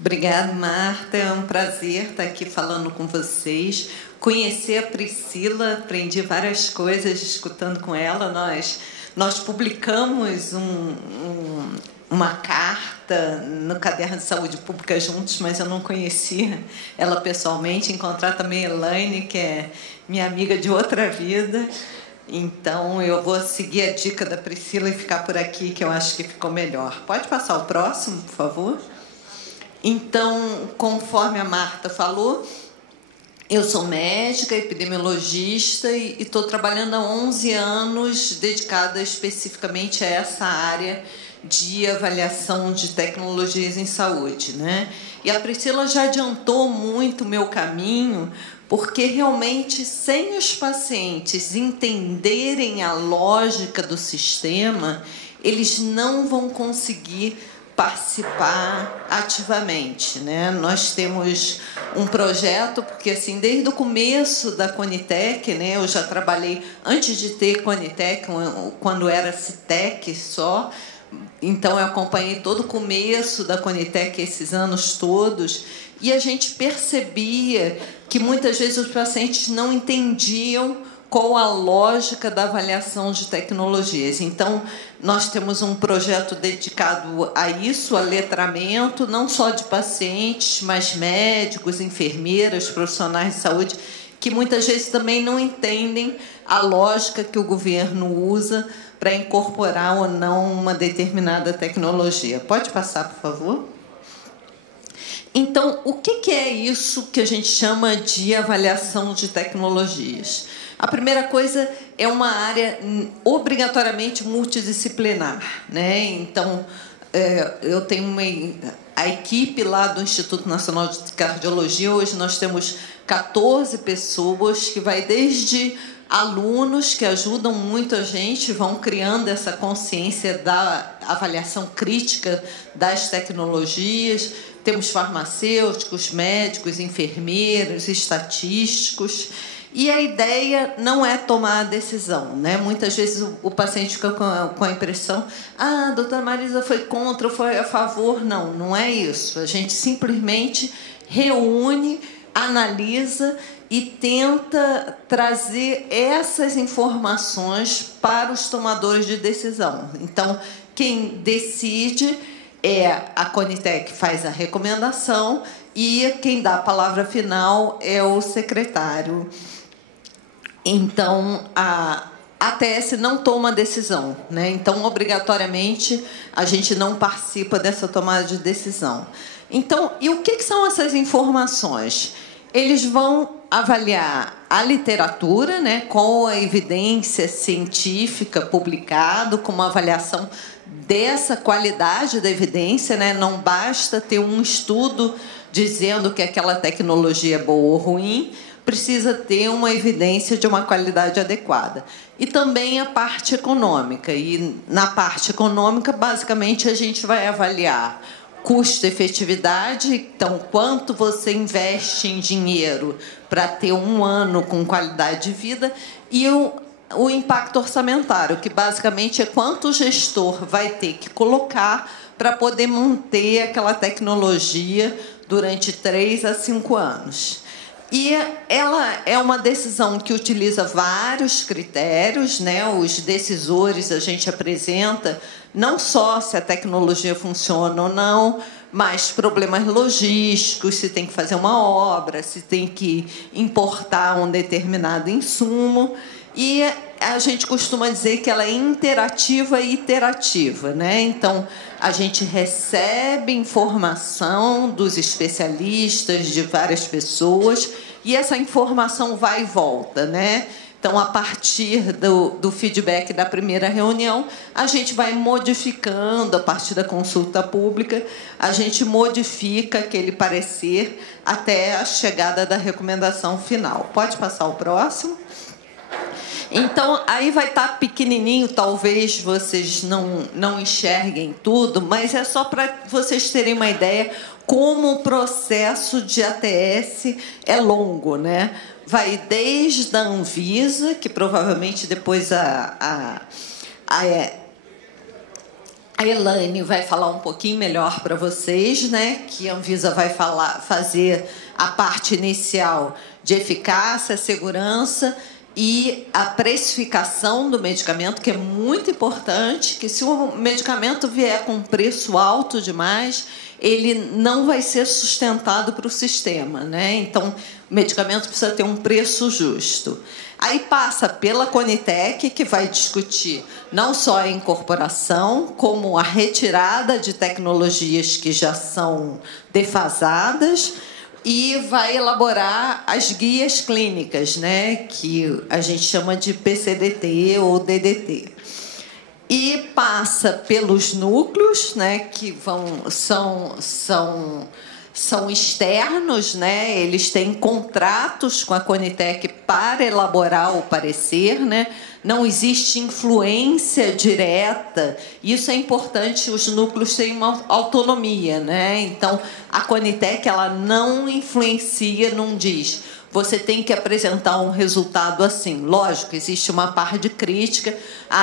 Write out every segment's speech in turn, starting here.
Obrigada, Marta. É um prazer estar aqui falando com vocês. Conhecer a Priscila, aprendi várias coisas escutando com ela. Nós publicamos uma carta no Caderno de Saúde Pública juntos, mas eu não conhecia ela pessoalmente. Encontrar também a Elaine, que é minha amiga de outra vida. Então, eu vou seguir a dica da Priscila e ficar por aqui, que eu acho que ficou melhor. Pode passar o próximo, por favor? Então, conforme a Marta falou, eu sou médica, epidemiologista e estou trabalhando há 11 anos dedicada especificamente a essa área de avaliação de tecnologias em saúde, né? E a Priscila já adiantou muito o meu caminho, porque realmente, sem os pacientes entenderem a lógica do sistema, eles não vão conseguir participar ativamente, né? Nós temos um projeto, porque assim, desde o começo da Conitec, né, eu já trabalhei antes de ter Conitec, quando era Citec só, então eu acompanhei todo o começo da Conitec esses anos todos, e a gente percebia que muitas vezes os pacientes não entendiam qual a lógica da avaliação de tecnologias. Então, nós temos um projeto dedicado a isso, a letramento, não só de pacientes, mas médicos, enfermeiras, profissionais de saúde, que muitas vezes também não entendem a lógica que o governo usa para incorporar ou não uma determinada tecnologia. Pode passar, por favor? Então, o que é isso que a gente chama de avaliação de tecnologias? A primeira coisa é uma área obrigatoriamente multidisciplinar, né? Então, eu tenho a equipe lá do Instituto Nacional de Cardiologia. Hoje nós temos 14 pessoas, que vai desde alunos que ajudam muito a gente, vão criando essa consciência da avaliação crítica das tecnologias. Temos farmacêuticos, médicos, enfermeiros, estatísticos. E a ideia não é tomar a decisão, né? Muitas vezes o paciente fica com a impressão: a doutora Marisa foi contra, foi a favor. Não, não é isso. A gente simplesmente reúne, analisa e tenta trazer essas informações para os tomadores de decisão. Então, quem decide é a Conitec, faz a recomendação, e quem dá a palavra final é o secretário. Então, a ATS não toma decisão, né? Então, obrigatoriamente, a gente não participa dessa tomada de decisão. Então, e o que são essas informações? Eles vão avaliar a literatura, né, com a evidência científica publicada, com uma avaliação dessa qualidade da evidência, né? Não basta ter um estudo dizendo que aquela tecnologia é boa ou ruim, precisa ter uma evidência de uma qualidade adequada. E também a parte econômica. E na parte econômica, basicamente, a gente vai avaliar custo-efetividade, então, quanto você investe em dinheiro para ter um ano com qualidade de vida, e o impacto orçamentário, que basicamente é quanto o gestor vai ter que colocar para poder manter aquela tecnologia durante 3 a 5 anos. E ela é uma decisão que utiliza vários critérios, né? Os decisores, a gente apresenta não só se a tecnologia funciona ou não, mas problemas logísticos, se tem que fazer uma obra, se tem que importar um determinado insumo. E a gente costuma dizer que ela é interativa e iterativa, né? Então, a gente recebe informação dos especialistas, de várias pessoas, e essa informação vai e volta, né? Então, a partir do feedback da primeira reunião, a gente vai modificando, a partir da consulta pública, a gente modifica aquele parecer até a chegada da recomendação final. Pode passar o próximo? Então, aí vai estar pequenininho, talvez vocês não enxerguem tudo, mas é só para vocês terem uma ideia como o processo de ATS é longo, né? Vai desde a Anvisa, que provavelmente depois A Elaine vai falar um pouquinho melhor para vocês, né? Que a Anvisa vai fazer a parte inicial de eficácia, segurança e a precificação do medicamento, que é muito importante, que se o medicamento vier com preço alto demais, ele não vai ser sustentado para o sistema, né? Então, o medicamento precisa ter um preço justo. Aí passa pela Conitec, que vai discutir não só a incorporação, como a retirada de tecnologias que já são defasadas, e vai elaborar as guias clínicas, né, que a gente chama de PCDT ou DDT. E passa pelos núcleos, né, que são externos, né? Eles têm contratos com a Conitec para elaborar o parecer, né? Não existe influência direta. Isso é importante, os núcleos têm uma autonomia, né? Então, a Conitec ela não influencia, não diz: você tem que apresentar um resultado assim. Lógico, existe uma parte de crítica.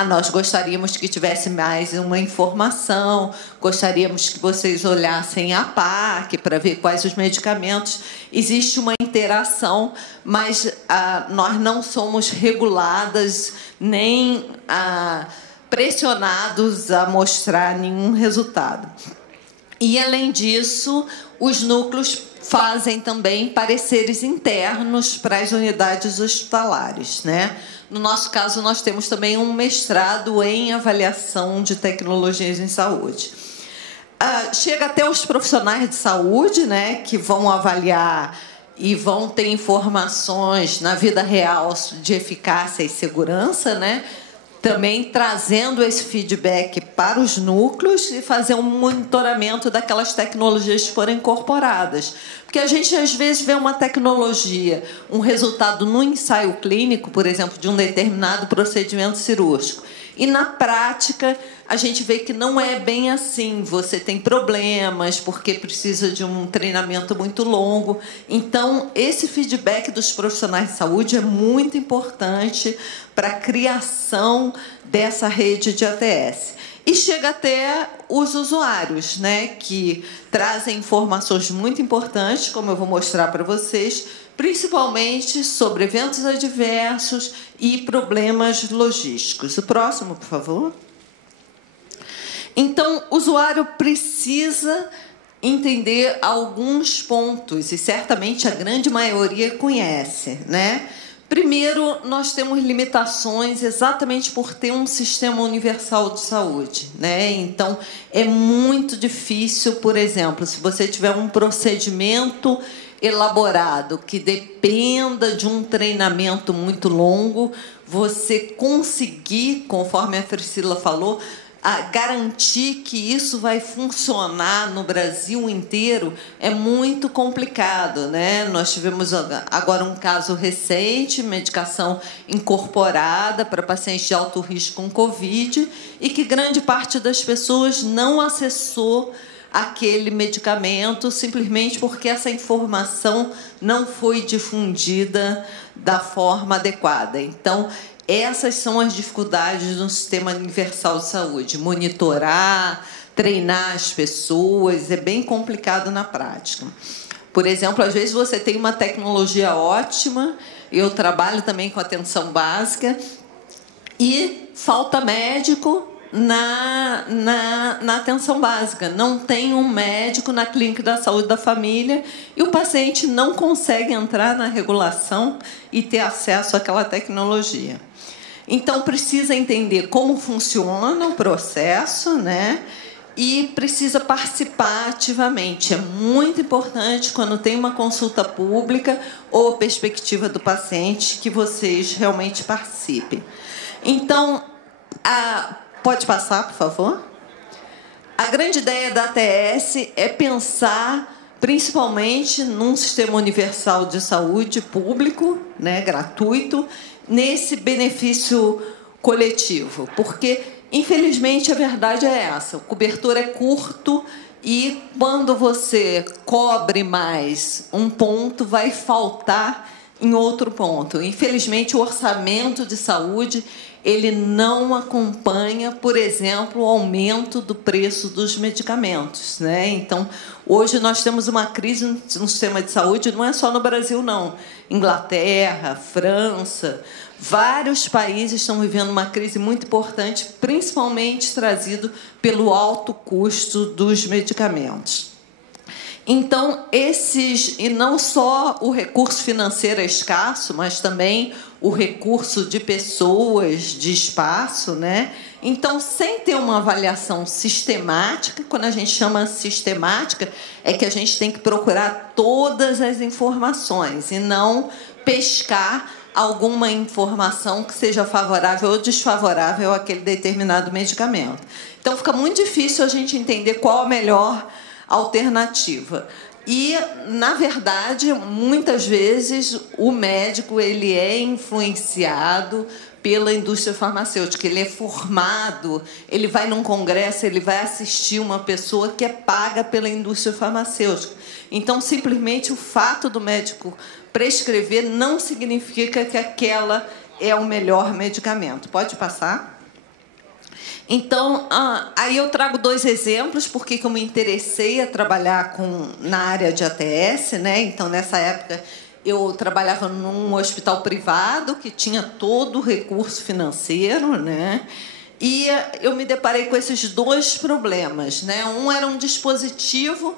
Nós gostaríamos que tivesse mais uma informação, gostaríamos que vocês olhassem a PAC para ver quais os medicamentos. Existe uma interação, mas nós não somos reguladas nem pressionados a mostrar nenhum resultado. E, além disso, os núcleos fazem também pareceres internos para as unidades hospitalares, né? No nosso caso, nós temos também um mestrado em avaliação de tecnologias em saúde. Chega até os profissionais de saúde, né, que vão avaliar e vão ter informações na vida real de eficácia e segurança, né? Também trazendo esse feedback para os núcleos e fazer um monitoramento daquelas tecnologias que foram incorporadas. Porque a gente, às vezes, vê uma tecnologia, um resultado no ensaio clínico, por exemplo, de um determinado procedimento cirúrgico. E, na prática, a gente vê que não é bem assim. Você tem problemas, porque precisa de um treinamento muito longo. Então, esse feedback dos profissionais de saúde é muito importante para a criação dessa rede de ATS. E chega até os usuários, né, que trazem informações muito importantes, como eu vou mostrar para vocês, principalmente sobre eventos adversos e problemas logísticos. O próximo, por favor. Então, o usuário precisa entender alguns pontos, e certamente a grande maioria conhece, né? Primeiro, nós temos limitações exatamente por ter um sistema universal de saúde, né? Então, é muito difícil, por exemplo, se você tiver um procedimento elaborado que dependa de um treinamento muito longo, você conseguir, conforme a Priscila falou, garantir que isso vai funcionar no Brasil inteiro é muito complicado, né? Nós tivemos agora um caso recente, medicação incorporada para pacientes de alto risco com Covid, e que grande parte das pessoas não acessou aquele medicamento simplesmente porque essa informação não foi difundida da forma adequada. Então, essas são as dificuldades do Sistema Universal de Saúde. Monitorar, treinar as pessoas, é bem complicado na prática. Por exemplo, às vezes você tem uma tecnologia ótima, eu trabalho também com atenção básica, e falta médico na atenção básica. Não tem um médico na clínica da saúde da família e o paciente não consegue entrar na regulação e ter acesso àquela tecnologia. Então, precisa entender como funciona o processo, né? E precisa participar ativamente. É muito importante, quando tem uma consulta pública ou perspectiva do paciente, que vocês realmente participem. Então, pode passar, por favor? A grande ideia da ATS é pensar principalmente num sistema universal de saúde público, né, gratuito, nesse benefício coletivo, porque, infelizmente, a verdade é essa: o cobertor é curto e, quando você cobre mais um ponto, vai faltar em outro ponto. Infelizmente, o orçamento de saúde ele não acompanha, por exemplo, o aumento do preço dos medicamentos, né? Então, hoje nós temos uma crise no sistema de saúde, não é só no Brasil, não. Inglaterra, França, vários países estão vivendo uma crise muito importante, principalmente trazido pelo alto custo dos medicamentos. Então, e não só o recurso financeiro é escasso, mas também o recurso de pessoas, de espaço, né? Então, sem ter uma avaliação sistemática, quando a gente chama sistemática, é que a gente tem que procurar todas as informações e não pescar alguma informação que seja favorável ou desfavorável àquele determinado medicamento. Então, fica muito difícil a gente entender qual a melhor alternativa. E, na verdade, muitas vezes o médico ele é influenciado pela indústria farmacêutica, ele é formado, ele vai num congresso, ele vai assistir uma pessoa que é paga pela indústria farmacêutica. Então, simplesmente, o fato do médico prescrever não significa que aquela é o melhor medicamento. Pode passar? Então, aí eu trago 2 exemplos, porque eu me interessei a trabalhar na área de ATS, né? Então, nessa época, eu trabalhava num hospital privado que tinha todo o recurso financeiro, né? E eu me deparei com esses 2 problemas, né? Um era um dispositivo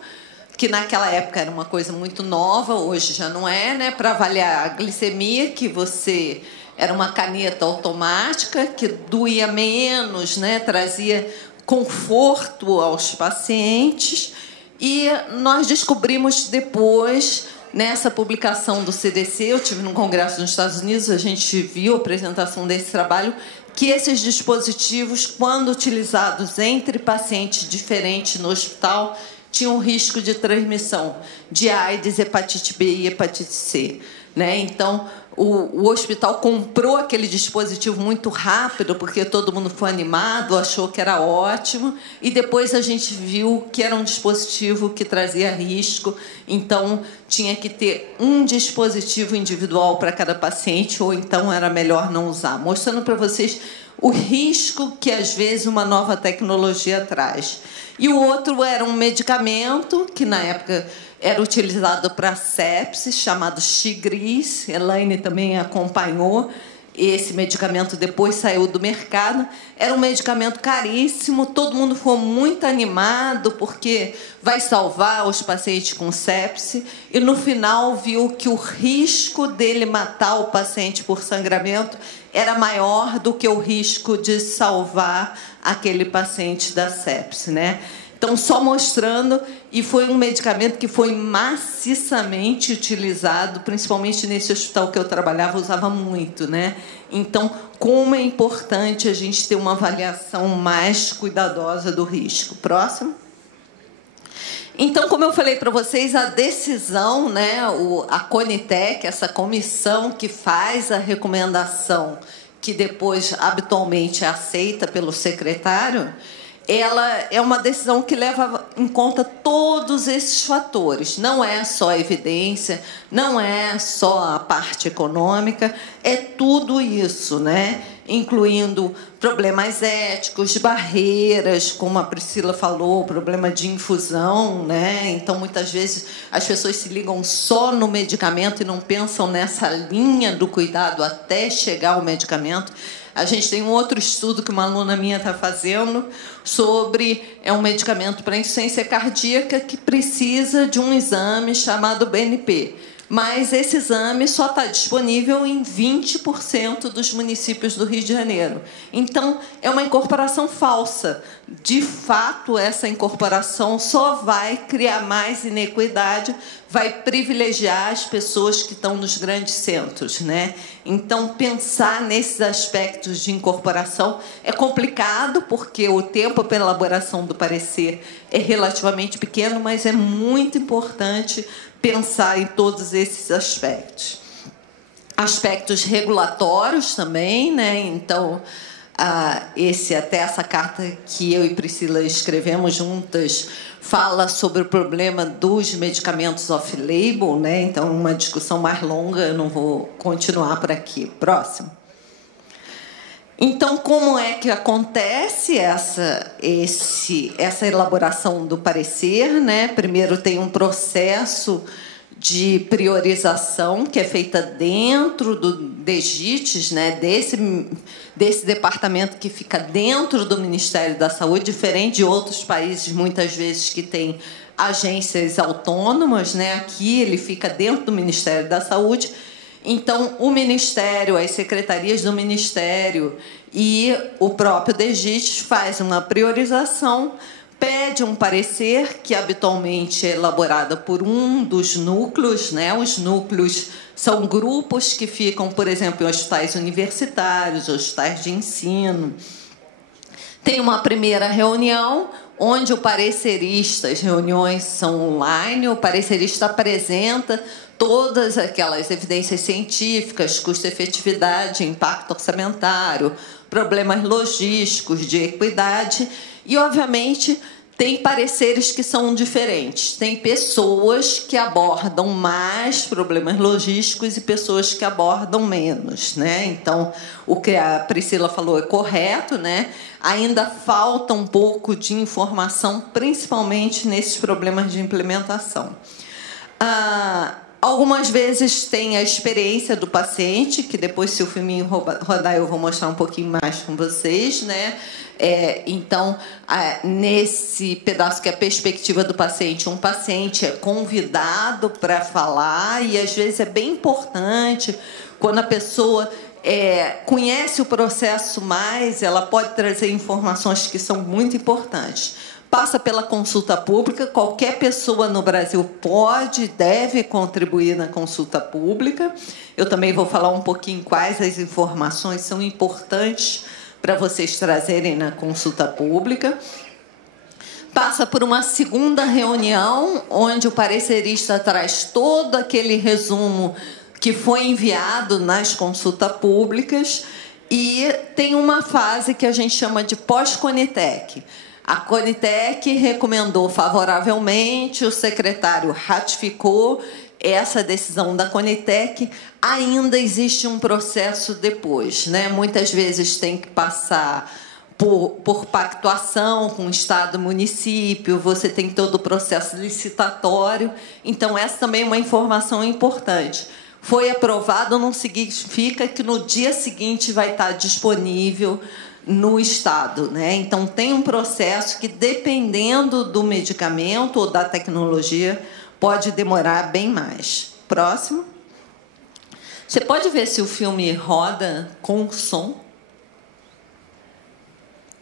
que naquela época era uma coisa muito nova, hoje já não é, né? Para avaliar a glicemia, que você era uma caneta automática que doía menos, né? Trazia conforto aos pacientes. E nós descobrimos depois, nessa publicação do CDC, eu estive num congresso nos Estados Unidos, a gente viu a apresentação desse trabalho, que esses dispositivos, quando utilizados entre pacientes diferentes no hospital, tinham risco de transmissão de AIDS, hepatite B e hepatite C, né? Então, o hospital comprou aquele dispositivo muito rápido, porque todo mundo foi animado, achou que era ótimo, e depois a gente viu que era um dispositivo que trazia risco, então tinha que ter um dispositivo individual para cada paciente, ou então era melhor não usar, mostrando para vocês o risco que, às vezes, uma nova tecnologia traz. E o outro era um medicamento que, na época, era utilizado para sepsis, chamado Xigris. Elaine também acompanhou. Esse medicamento depois saiu do mercado. Era um medicamento caríssimo, todo mundo ficou muito animado, porque vai salvar os pacientes com sepse. E, no final, viu que o risco dele matar o paciente por sangramento era maior do que o risco de salvar aquele paciente da sepse, né? Então, só mostrando, e foi um medicamento que foi maciçamente utilizado, principalmente nesse hospital que eu trabalhava, usava muito, né? Então, como é importante a gente ter uma avaliação mais cuidadosa do risco. Próximo. Então, como eu falei para vocês, a decisão, né, a Conitec, essa comissão que faz a recomendação, que depois habitualmente é aceita pelo secretário, ela é uma decisão que leva em conta todos esses fatores. Não é só a evidência, não é só a parte econômica, é tudo isso, né? Incluindo problemas éticos, barreiras, como a Priscila falou, problema de infusão, né? Então, muitas vezes, as pessoas se ligam só no medicamento e não pensam nessa linha do cuidado até chegar ao medicamento. A gente tem um outro estudo que uma aluna minha está fazendo sobre um medicamento para insuficiência cardíaca que precisa de um exame chamado BNP. Mas esse exame só está disponível em 20% dos municípios do Rio de Janeiro. Então, é uma incorporação falsa. De fato, essa incorporação só vai criar mais inequidade, vai privilegiar as pessoas que estão nos grandes centros, né? Então, pensar nesses aspectos de incorporação é complicado, porque o tempo para elaboração do parecer é relativamente pequeno, mas é muito importante pensar em todos esses aspectos. Aspectos regulatórios também, né? Então, até essa carta que eu e Priscila escrevemos juntas fala sobre o problema dos medicamentos off-label, né? Então, uma discussão mais longa, eu não vou continuar por aqui. Próximo. Então, como é que acontece essa elaboração do parecer, né? Primeiro tem um processo de priorização que é feita dentro do DGITES, né? Desse departamento que fica dentro do Ministério da Saúde, diferente de outros países, muitas vezes, que tem agências autônomas, né? Aqui ele fica dentro do Ministério da Saúde. Então, o Ministério, as secretarias do Ministério e o próprio DGITES faz uma priorização, pede um parecer que habitualmente é elaborado por um dos núcleos, né? Os núcleos são grupos que ficam, por exemplo, em hospitais universitários, hospitais de ensino. Tem uma primeira reunião, onde o parecerista, as reuniões são online, o parecerista apresenta todas aquelas evidências científicas, custo-efetividade, impacto orçamentário, problemas logísticos, de equidade, e, obviamente, tem pareceres que são diferentes. Tem pessoas que abordam mais problemas logísticos e pessoas que abordam menos, né? Então, o que a Priscila falou é correto, né? Ainda falta um pouco de informação, principalmente nesses problemas de implementação. Algumas vezes tem a experiência do paciente, que depois, se o filminho rodar, eu vou mostrar um pouquinho mais com vocês, né? Então, nesse pedaço que é a perspectiva do paciente, um paciente é convidado para falar, e às vezes é bem importante, quando a pessoa conhece o processo mais, ela pode trazer informações que são muito importantes. Passa pela consulta pública, qualquer pessoa no Brasil pode e deve contribuir na consulta pública. Eu também vou falar um pouquinho quais as informações são importantes para vocês trazerem na consulta pública. Passa por uma segunda reunião, onde o parecerista traz todo aquele resumo que foi enviado nas consultas públicas, e tem uma fase que a gente chama de pós-Conitec. A Conitec recomendou favoravelmente, o secretário ratificou essa decisão da Conitec. Ainda existe um processo depois, né? Muitas vezes tem que passar por pactuação com o Estado e município, você tem todo o processo licitatório. Então, essa também é uma informação importante. Foi aprovado não significa que no dia seguinte vai estar disponível no Estado, né? Então, tem um processo que, dependendo do medicamento ou da tecnologia, pode demorar bem mais. Próximo. Você pode ver se o filme roda com som?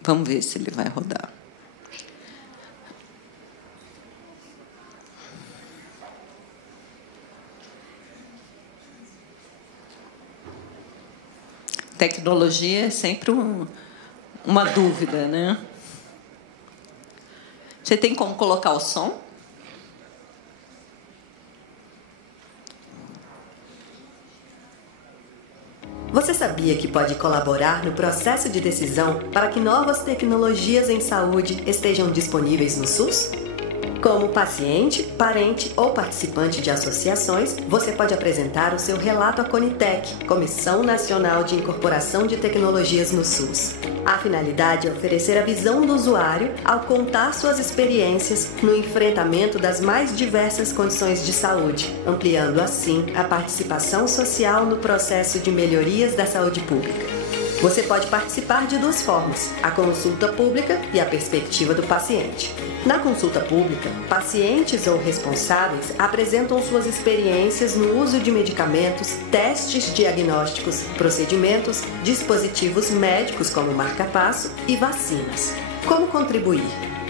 Vamos ver se ele vai rodar. Tecnologia é sempre uma dúvida, né? Você tem como colocar o som? Você sabia que pode colaborar no processo de decisão para que novas tecnologias em saúde estejam disponíveis no SUS? Como paciente, parente ou participante de associações, você pode apresentar o seu relato à Conitec, Comissão Nacional de Incorporação de Tecnologias no SUS. A finalidade é oferecer a visão do usuário ao contar suas experiências no enfrentamento das mais diversas condições de saúde, ampliando assim a participação social no processo de melhorias da saúde pública. Você pode participar de duas formas: a consulta pública e a perspectiva do paciente. Na consulta pública, pacientes ou responsáveis apresentam suas experiências no uso de medicamentos, testes diagnósticos, procedimentos, dispositivos médicos como marca-passo e vacinas. Como contribuir?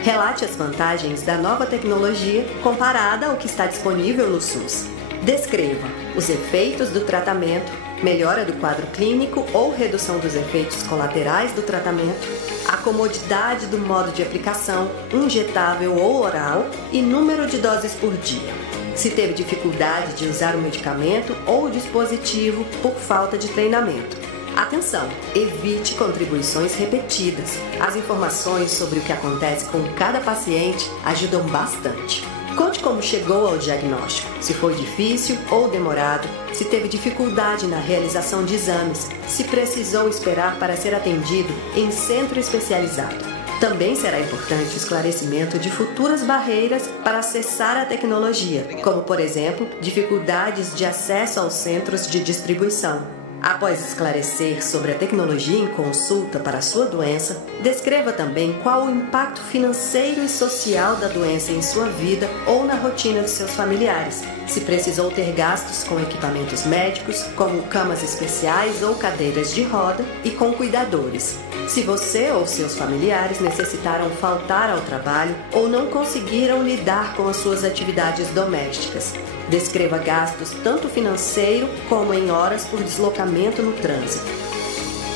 Relate as vantagens da nova tecnologia comparada ao que está disponível no SUS. Descreva os efeitos do tratamento, melhora do quadro clínico ou redução dos efeitos colaterais do tratamento, a comodidade do modo de aplicação, injetável ou oral, e número de doses por dia. Se teve dificuldade de usar o medicamento ou o dispositivo por falta de treinamento. Atenção! Evite contribuições repetidas. As informações sobre o que acontece com cada paciente ajudam bastante. Conte como chegou ao diagnóstico, se foi difícil ou demorado, se teve dificuldade na realização de exames, se precisou esperar para ser atendido em centro especializado. Também será importante o esclarecimento de futuras barreiras para acessar a tecnologia, como, por exemplo, dificuldades de acesso aos centros de distribuição. Após esclarecer sobre a tecnologia em consulta para a sua doença, descreva também qual o impacto financeiro e social da doença em sua vida ou na rotina de seus familiares, se precisou ter gastos com equipamentos médicos, como camas especiais ou cadeiras de roda, e com cuidadores. Se você ou seus familiares necessitaram faltar ao trabalho ou não conseguiram lidar com as suas atividades domésticas. Descreva gastos tanto financeiro como em horas por deslocamento no trânsito.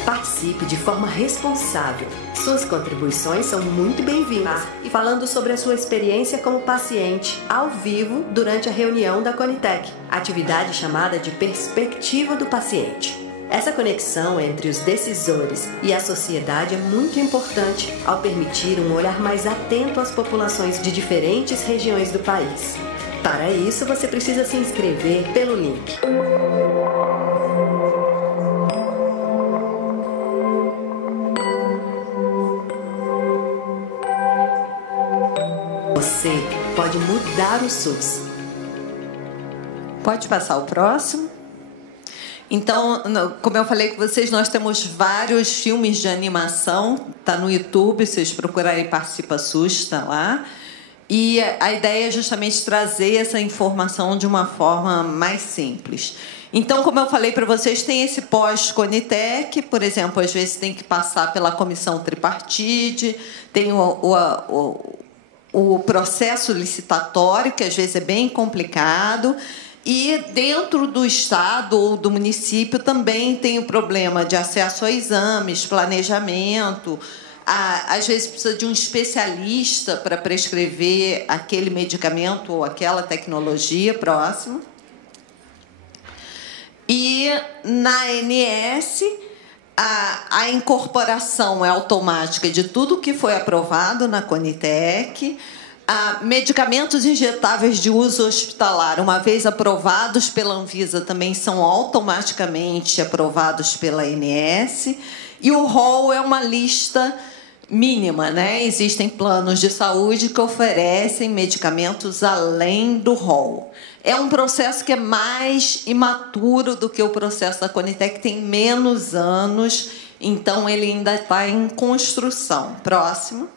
Participe de forma responsável. Suas contribuições são muito bem-vindas. E falando sobre a sua experiência como paciente, ao vivo, durante a reunião da Conitec, atividade chamada de Perspectiva do Paciente. Essa conexão entre os decisores e a sociedade é muito importante ao permitir um olhar mais atento às populações de diferentes regiões do país. Para isso, você precisa se inscrever pelo link. Você pode mudar o SUS. Pode passar o próximo. Então, como eu falei com vocês, nós temos vários filmes de animação, está no YouTube, vocês procurarem Participa SUS, está lá. E a ideia é justamente trazer essa informação de uma forma mais simples. Então, como eu falei para vocês, tem esse pós-Conitec, por exemplo, às vezes tem que passar pela comissão tripartite, tem o processo licitatório, que às vezes é bem complicado, e dentro do estado ou do município também tem o problema de acesso a exames, planejamento. Às vezes precisa de um especialista para prescrever aquele medicamento ou aquela tecnologia. Próximo. E na ANS, a incorporação é automática de tudo que foi aprovado na Conitec. Medicamentos injetáveis de uso hospitalar, uma vez aprovados pela Anvisa, também são automaticamente aprovados pela ANS. E o rol é uma lista mínima, né? Existem planos de saúde que oferecem medicamentos além do rol. É um processo que é mais imaturo do que o processo da Conitec, tem menos anos, então ele ainda está em construção. Próximo.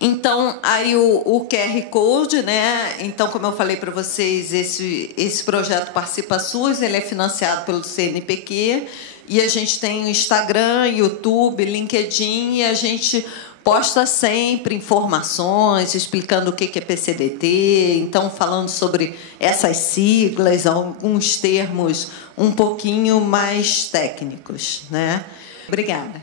Então, aí o QR Code, né? Então, como eu falei para vocês, esse projeto Participa SUS, ele é financiado pelo CNPq, e a gente tem o Instagram, YouTube, LinkedIn, e a gente posta sempre informações, explicando o que é PCDT, então falando sobre essas siglas, alguns termos um pouquinho mais técnicos, né? Obrigada.